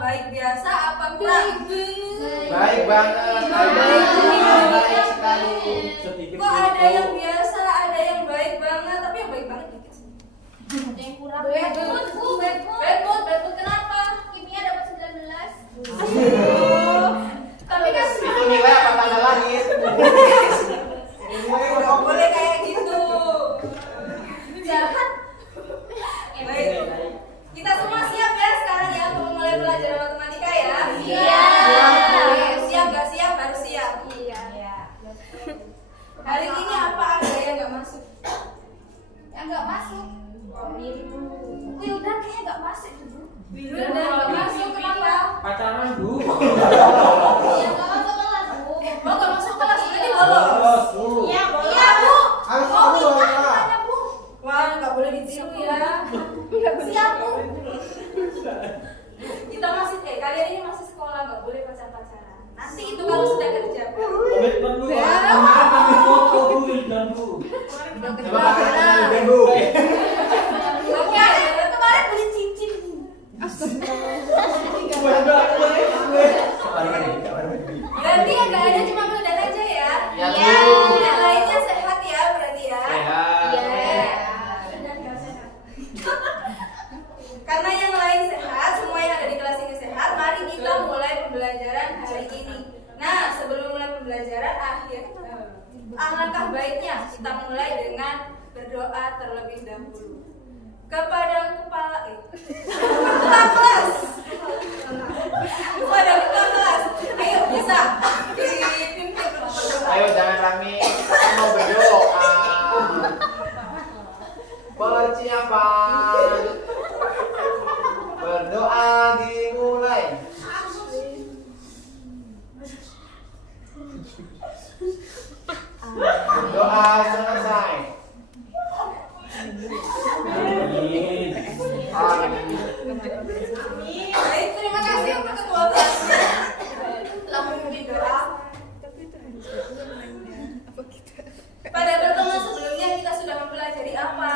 baik biasa apa kurang? Baik banget. Baik sekali. Kok ada yang biasa, ada yang baik banget, tapi yang baik banget dikit sih. Ada yang kurang. Bad mood kenapa? Kimia dapat 19. Tapi kan Itu nilai apa tanda lahir? nggak boleh kayak gitu. Jahat. Baik. Kita semua siap ya sekarang ya untuk mulai belajar matematika ya? Siap nggak siap? Harus siap. Hari ini apa ada yang nggak masuk? Yang nggak masuk. Wildan kayaknya nggak masuk. Wildan nggak masuk kenapa? Pacaran Bu. Iya nggak masuk kelas Bu. Oh nggak masuk kelas berarti bolos. Iya Bu. Harus Oh tahu tidak Pak. ada Bu. Wah nggak boleh ditiru ya. Siap Bu. Kita masih kalian ini masih sekolah nggak boleh pacaran. Nanti itu kalau sudah kerja. Komitmen Bu. Kemarin kami foto Bu dan Bu. Coba pakai Bu. Oke, kemarin beli cincin. Berarti yang nggak ada cuma Wildan aja ya. Iya. Yang lainnya sehat ya berarti ya. Karena yang lain sehat, semua yang ada di kelas ini sehat, mari kita mulai pembelajaran hari ini. Nah, sebelum mulai pembelajaran alangkah baiknya kita mulai dengan berdoa terlebih dahulu. Kepada ketua kelas. Kepada ketua kelas. Ayo bisa. Dipimpin berdoa. Ayo jangan rame, kita mau berdoa. Persiapan. Berdoa dimulai. Doa selesai. Baik, terima kasih untuk ketua kelasnya telah memimpin doa. Pada pertemuan sebelumnya kita sudah mempelajari apa?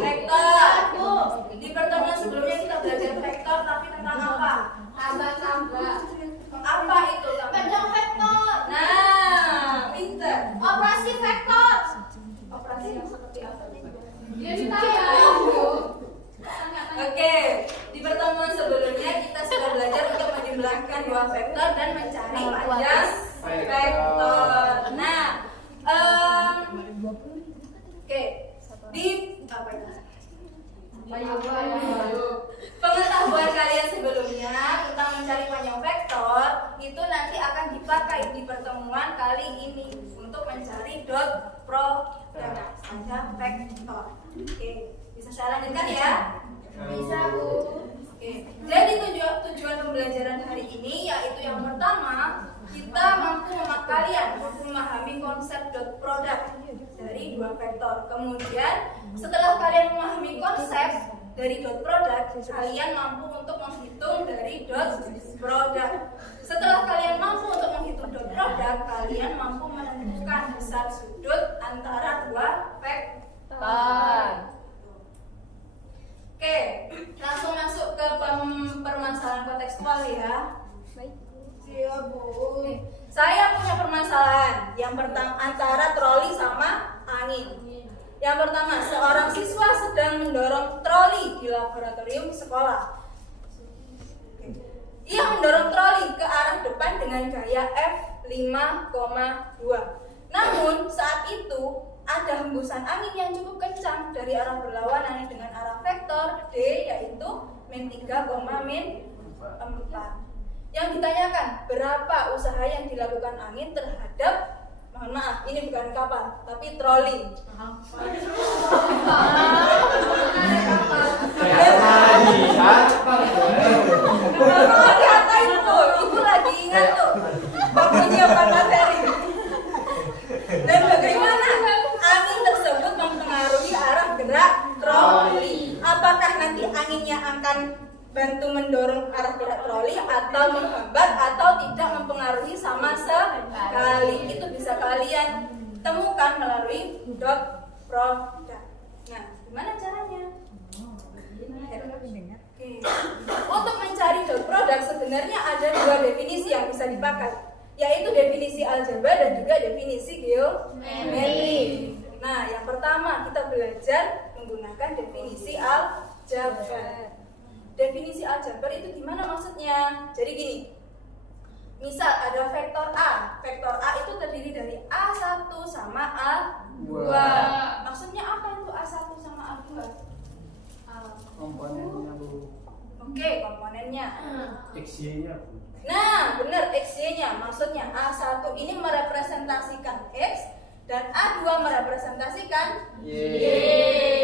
Vektor. Di pertemuan sebelumnya kita belajar vektor, tapi tentang apa? Tambah. Apa itu? Bentuk vektor. Nah, pinter. Operasi vektor. Operasi yang seperti apa? Dia ditanya Bu. Oke, di pertemuan sebelumnya kita sudah belajar untuk menjumlahkan dua vektor dan mencari panjang vektor. Nah, oke, di apa itu? Pengetahuan kalian sebelumnya tentang mencari panjang vektor itu nanti akan dipakai di pertemuan kali ini untuk mencari dot product panjang vektor. Oke, bisa saya lanjutkan ya? Bisa Bu. Oke, jadi tujuan pembelajaran hari ini yaitu yang pertama kita mampu memahami konsep dot product dari dua vektor. Kemudian setelah kalian memahami konsep dari dot product, kalian mampu untuk menghitung dari dot product. Setelah kalian mampu untuk menghitung dot product, kalian mampu menentukan besar sudut antara dua vektor. Oke, langsung masuk ke permasalahan kontekstual ya. Iya Bu. Saya punya permasalahan. Yang pertama antara troli sama angin. Yang pertama, seorang siswa sedang mendorong troli di laboratorium sekolah. Ia mendorong troli ke arah depan dengan gaya F5,2. Namun saat itu ada hembusan angin yang cukup kencang dari arah berlawanan dengan arah vektor D yaitu -3,-4. Yang ditanyakan berapa usaha yang dilakukan angin terhadap, mohon maaf ini bukan kapal tapi troli. Ibu lagi ingat tuh menyiapkan materi. Dan bagaimana angin tersebut mempengaruhi arah gerak troli? Apakah nanti anginnya akan bantu mendorong arah gerak troli atau menghambat atau tidak mempengaruhi sama sekali? Itu bisa kalian temukan melalui dot product. Nah, gimana caranya? sebenarnya ada dua definisi yang bisa dipakai, yaitu definisi aljabar dan juga definisi geometri. Nah, yang pertama kita belajar menggunakan definisi aljabar. Definisi aljabar itu gimana maksudnya? Jadi gini, misal ada vektor A. Vektor A itu terdiri dari A1 sama A2. Maksudnya apa itu A1 sama A2? Komponennya Bu. Oke, komponennya. X-nya Bu. Nah, benar, XY-nya. Maksudnya A1 ini merepresentasikan X dan A2 merepresentasikan Y.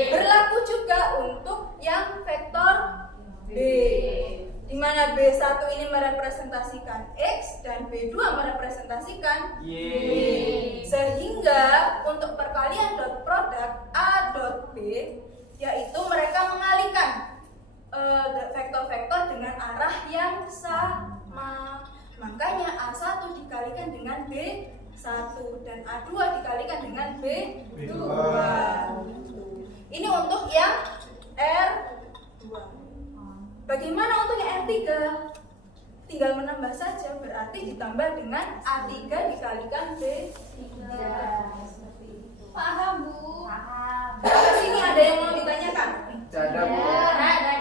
Berlaku juga untuk yang vektor B, di mana B1 ini merepresentasikan X dan B2 merepresentasikan Y. Sehingga untuk perkalian dot produk A dot B, yaitu mereka mengalihkan vektor-vektor dengan arah yang sama. Makanya A1 dikalikan dengan B1 dan A2 dikalikan dengan B2. Ini untuk yang R2. Bagaimana untuk yang R3? Tinggal menambah saja, berarti ditambah dengan A3 dikalikan B3. Paham Bu? Paham. Sampai sini ada yang mau ditanyakan? Ada Bu. Ada.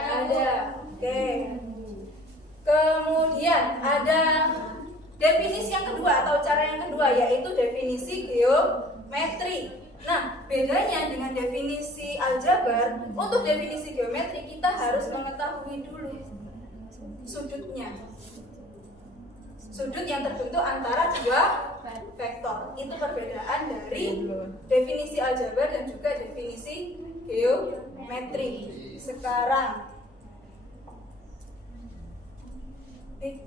Oke. Kemudian ada definisi yang kedua atau cara yang kedua, yaitu definisi geometri. Nah, bedanya dengan definisi aljabar, untuk definisi geometri kita harus mengetahui dulu sudutnya. Sudut yang terbentuk antara dua vektor. Itu perbedaan dari definisi aljabar dan juga definisi geometri. Sekarang ini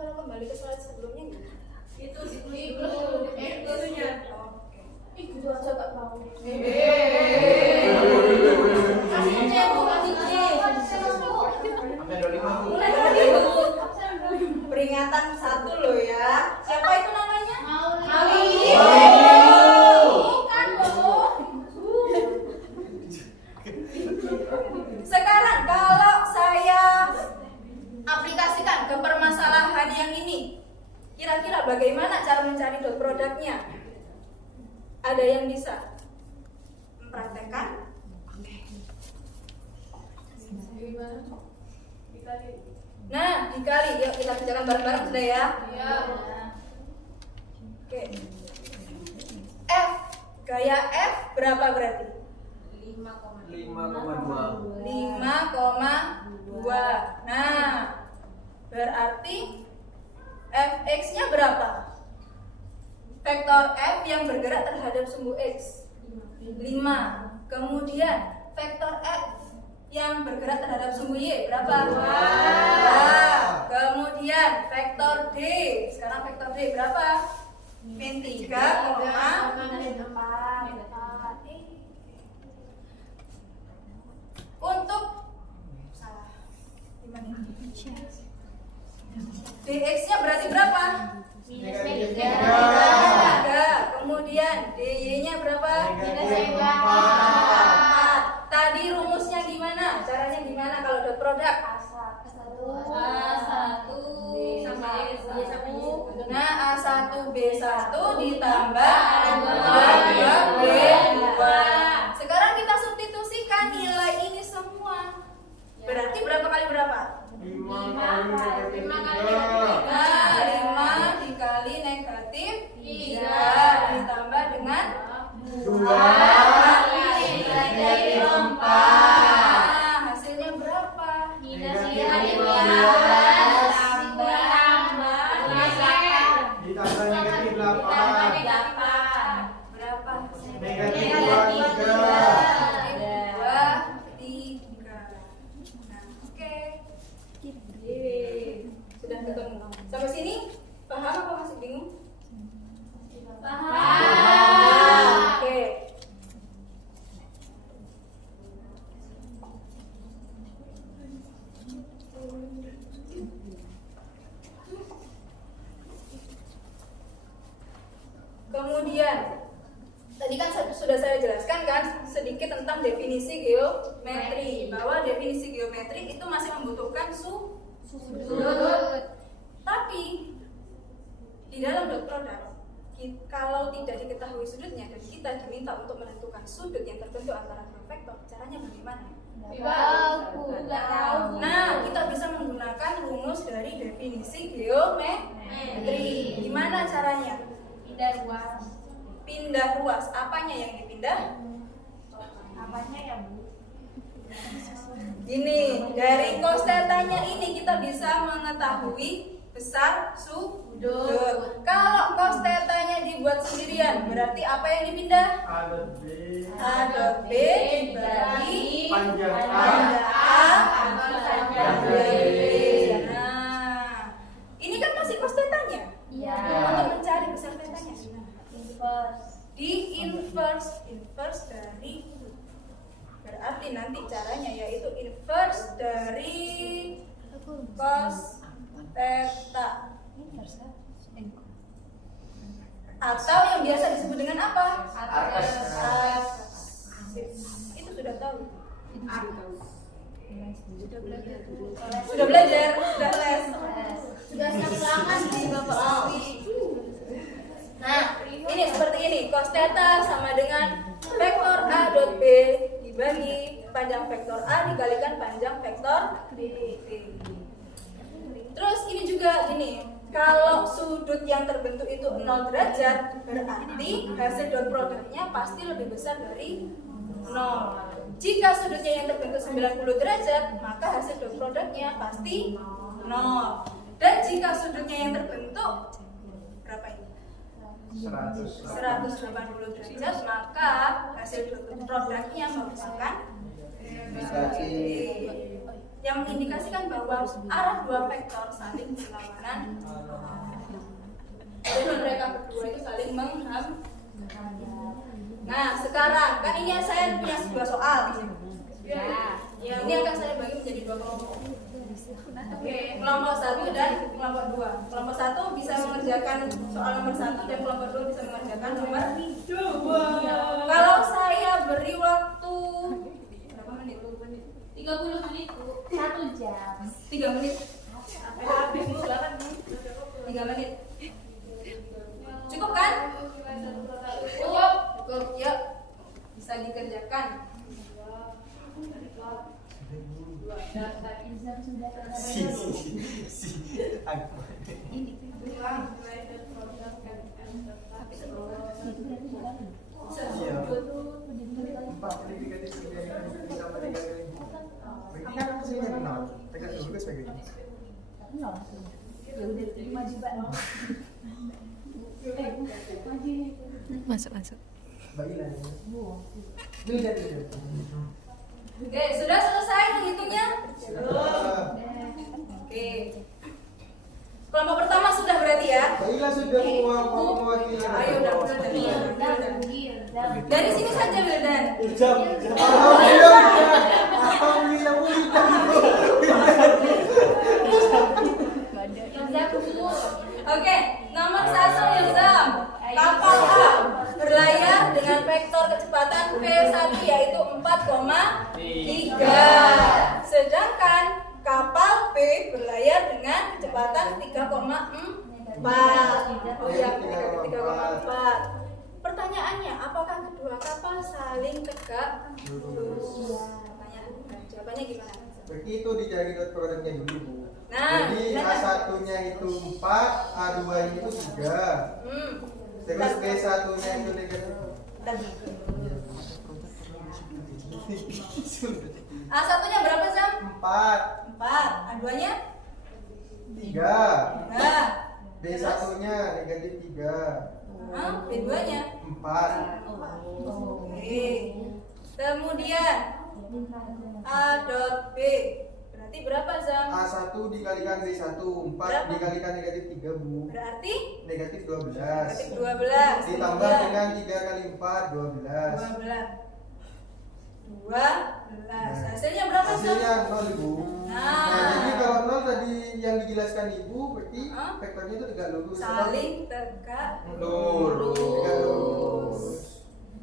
kalau kembali ke slide sebelumnya gimana? Itu Itunya. itu aja tak mau. Kasihnya Bu, kasihnya. Sampai 25 Bu. Mulai dari Bu. Peringatan 1 loh ya. Siapa itu namanya? Mauli. Bukan Bu. Sekarang kalau saya aplikasikan ke permasalahan yang ini, kira-kira bagaimana cara mencari dot produknya? Ada yang bisa mempraktekkan? Nah, dikali. Yuk kita kerjakan bareng-bareng sudah ya. Oke. F, gaya F berapa berarti? 5,2. 5,2. Nah, berarti fx-nya berapa? Vektor f yang bergerak terhadap sumbu x 5. Kemudian vektor f yang bergerak terhadap sumbu y berapa? 2. Kemudian vektor d, sekarang vektor d berapa? Min 3,4. Untuk salah gimana? dx-nya berarti berapa? -3. 3. Kemudian dy-nya berapa? -4. Tadi rumusnya gimana? Caranya gimana kalau dot produk? A1 Nah, A1 B1 ditambah 2 B2. Sekarang kita substitusikan nilai ini semua. Berarti berapa kali berapa? 5 kali Nah, 5 dikali negatif 3 ditambah dengan 2 negatif 4. Hasilnya berapa? Ditambah negatif 8. Berapa? Negatif 2, 3. Nah, oke. Sudah ketemu. Sampai sini paham apa masih bingung? Oke. Kemudian tadi kan sudah saya jelaskan kan sedikit sedikit tentang definisi geometri. Bahwa definisi geometri itu masih membutuhkan sudut. Tapi di dalam dot product, kalau tidak diketahui sudutnya dan kita diminta untuk menentukan sudut yang terbentuk antara dua vektor, caranya bagaimana? Nah, kita bisa menggunakan rumus dari definisi geometri. Gimana caranya? Pindah ruas. Apanya yang dipindah? Gini, dari cos θ-nya ini kita bisa mengetahui besar sudut. Kalau cos θ-nya dibuat sendirian, berarti apa yang dipindah? A dot B dibagi Panjang A. panjang A panjang B. B. Nah, ini kan masih cos θ-nya. Untuk mencari besar θ-nya di inverse dari, berarti nanti caranya yaitu inverse dari cos θ, atau yang biasa disebut dengan apa? Itu sudah tahu. Sudah belajar, sudah les. Sudah sangat di Bapak Awi. Nah, ini seperti ini. Cos θ sama dengan vektor A dot B dibagi panjang vektor A dikalikan panjang vektor B. Terus ini juga gini. Kalau sudut yang terbentuk itu 0 derajat, berarti hasil dot produknya pasti lebih besar dari 0. Jika sudutnya yang terbentuk 90 derajat, maka hasil dot produknya pasti 0. Dan jika sudutnya yang terbentuk berapa ini? 180 derajat, maka hasil produknya merupakan yang mengindikasikan bahwa arah dua vektor saling berlawanan dan mereka berdua itu saling menghambat. Nah, sekarang kan ini saya punya sebuah soal. Ini akan saya bagi menjadi dua kelompok. Kelompok 1 dan kelompok 2. Kelompok 1 bisa mengerjakan soal nomor 1 dan kelompok 2 bisa mengerjakan nomor 2. Kalau saya beri waktu berapa menit? 30 menit, Bu. 1 jam. 3 menit. Sampai habis Bu, 8 menit. 3 menit. Cukup kan? Cukup. Yuk. Bisa dikerjakan. Masuk. Oke, sudah selesai menghitungnya? Oke. Kelompok pertama sudah berarti ya? Baiklah sudah mewakili. Ayo udah. Dari sini saja Wildan. Oke, nomor 1 Ilzam. Kapal A berlayar dengan vektor kecepatan V1 yaitu 4,3. Sedangkan kapal B berlayar dengan kecepatan 3,4. Oh ya, 3,4. Pertanyaannya, apakah kedua kapal saling tegak lurus? Jawabannya gimana? Begitu dicari dot produknya dulu, Bu. Nah, jadi A1-nya itu 4, A2-nya itu 3. Terus B1-nya itu negatif. A1-nya berapa Zam? 4, 4. A2-nya? 3. Nah, B1-nya negatif 3. B2-nya? 4. Oke. Kemudian A dot B berarti berapa Zam? A1 dikalikan B1, 4 Berapa? dikalikan negatif 3, Bu. Berarti Negatif negatif 12. 12. Ditambah Kemudian dengan 3 kali 4, 12. 12. Hasilnya berapa Zam? Hasilnya 0, Bu. Nah. Jadi kalau 0 tadi yang dijelaskan Ibu, berarti Hah? vektornya itu tegak lurus. Saling tegak lurus. Tegak lurus.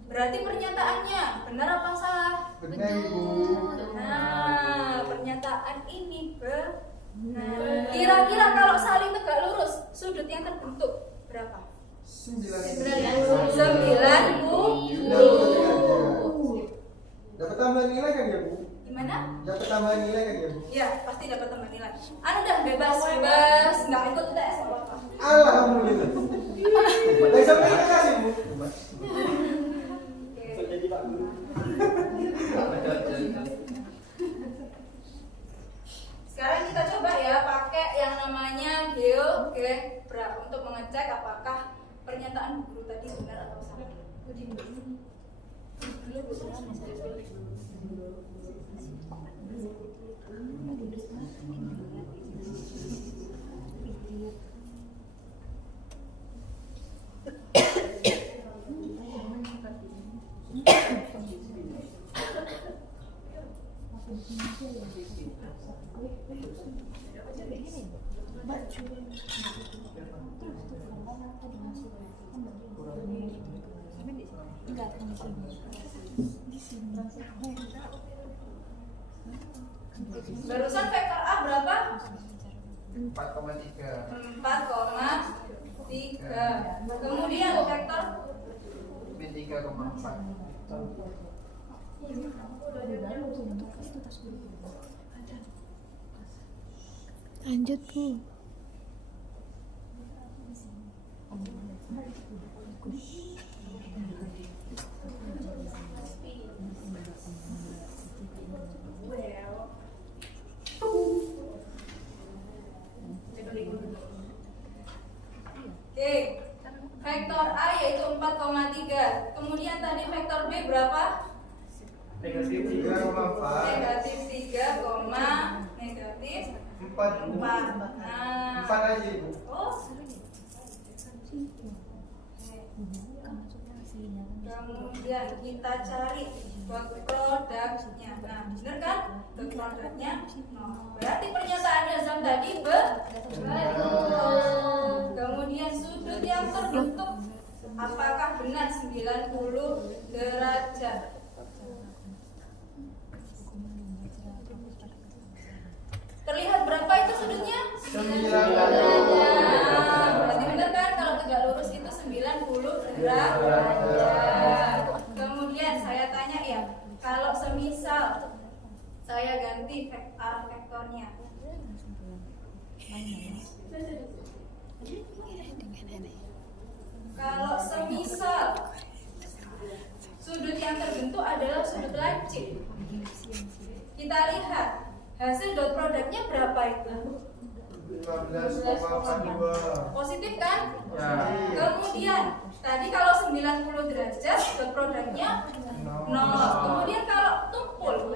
Berarti pernyataannya benar apa salah? Benar Ibu. Nah, pernyataan ini benar. Kira-kira kalau saling tegak lurus, sudut yang terbentuk berapa? 90. 90. Dapat tambahan nilai kan ya Bu? Gimana? Dapat tambahan nilai kan ya Bu? Ya, pasti dapat tambah nilai. Udah bebas, nggak ikut UTS nggak apa-apa. Alhamdulillah. Dari sampai kita kasih Bu. Oke. Jadi Pak Guru. Sekarang kita coba ya pakai yang namanya GeoGebra untuk mengecek apakah pernyataan guru tadi benar atau salah. Barusan vektor A berapa? 4,3. 4,3. Kemudian vektor Min 3,4. Lanjut Bu. Oke, vektor A yaitu 4,3. Kemudian tadi vektor B berapa? Negatif 3,4. Negatif 3, negatif 4. 4. Nah, 4 aja Ibu. oh. Kemudian kita cari dot produknya. Nah, benar kan? Dot produknya 0. Berarti pernyataan Azam tadi betul. Kemudian sudut yang terbentuk apakah benar 90 derajat? Terlihat berapa itu sudutnya? 9 Nah, berarti benar kan kalau tegak lurus itu 90 derajat. Kemudian saya tanya ya, kalau semisal saya ganti arah vektornya. Kalau semisal sudut yang terbentuk adalah sudut lancip, kita lihat hasil dot produknya berapa itu? 15,42. Positif kan? Ya. Kemudian tadi kalau 90 derajat dot produknya 0. Kemudian kalau tumpul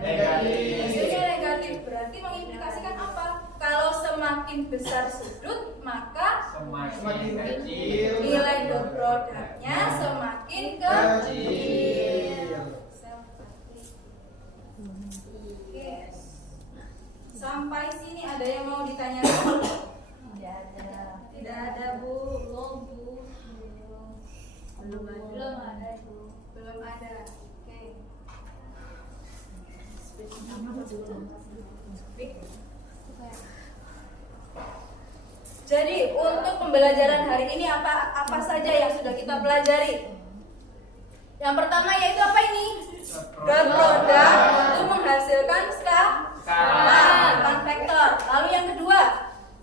Negatif. hasilnya negatif, berarti mengimplikasikan apa? Kalau semakin besar sudut maka Semakin kecil nilai dot produknya semakin kecil. Oke. Sampai sini ada yang mau ditanyakan? Tidak ada. Tidak ada Bu. Belum ada Bu. Belum ada. Oke. Jadi untuk pembelajaran hari ini apa saja yang sudah kita pelajari? Yang pertama yaitu apa ini? Dot produk itu menghasilkan skala bukan vektor. Lalu yang kedua,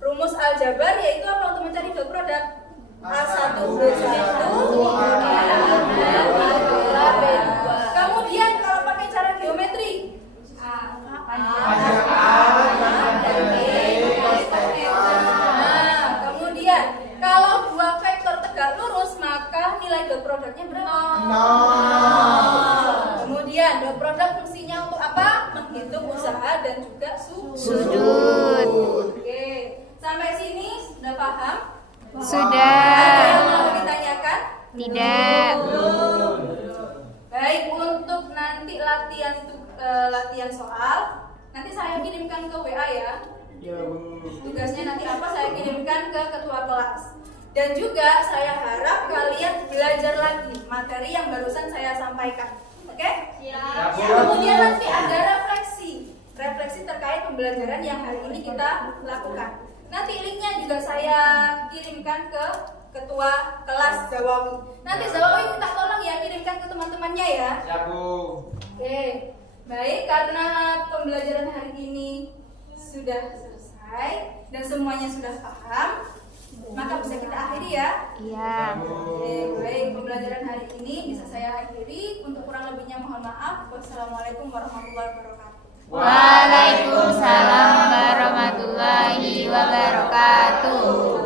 rumus aljabar yaitu apa untuk mencari dot produk? A1 B1 B2. Kemudian kalau pakai cara geometri kemudian kalau dua vektor tegak lurus maka nilai dot produknya berapa? 0. Kemudian dot produk fungsinya untuk apa? Menghitung usaha dan juga sudut. Oke, sampai sini sudah paham? Sudah. Ada yang mau ditanyakan? Tidak. Baik, untuk nanti latihan soal nanti saya kirimkan ke WA ya. Ya Bu. Tugasnya nanti apa saya kirimkan ke ketua kelas. Dan juga saya harap kalian belajar lagi materi yang barusan saya sampaikan. Oke? Siap. Kemudian nanti ada refleksi terkait pembelajaran yang hari ini kita lakukan. Nanti linknya juga saya kirimkan ke ketua kelas Zawawi. Nanti Zawawi minta tolong ya kirimkan ke teman-temannya ya. Siap, Bu. Oke, baik, karena pembelajaran hari ini sudah selesai dan semuanya sudah paham, maka bisa kita akhiri ya. Iya. Oke, baik, pembelajaran hari ini bisa saya akhiri. Untuk kurang lebihnya mohon maaf. Wassalamualaikum warahmatullahi wabarakatuh. Waalaikumsalam warahmatullahi wabarakatuh.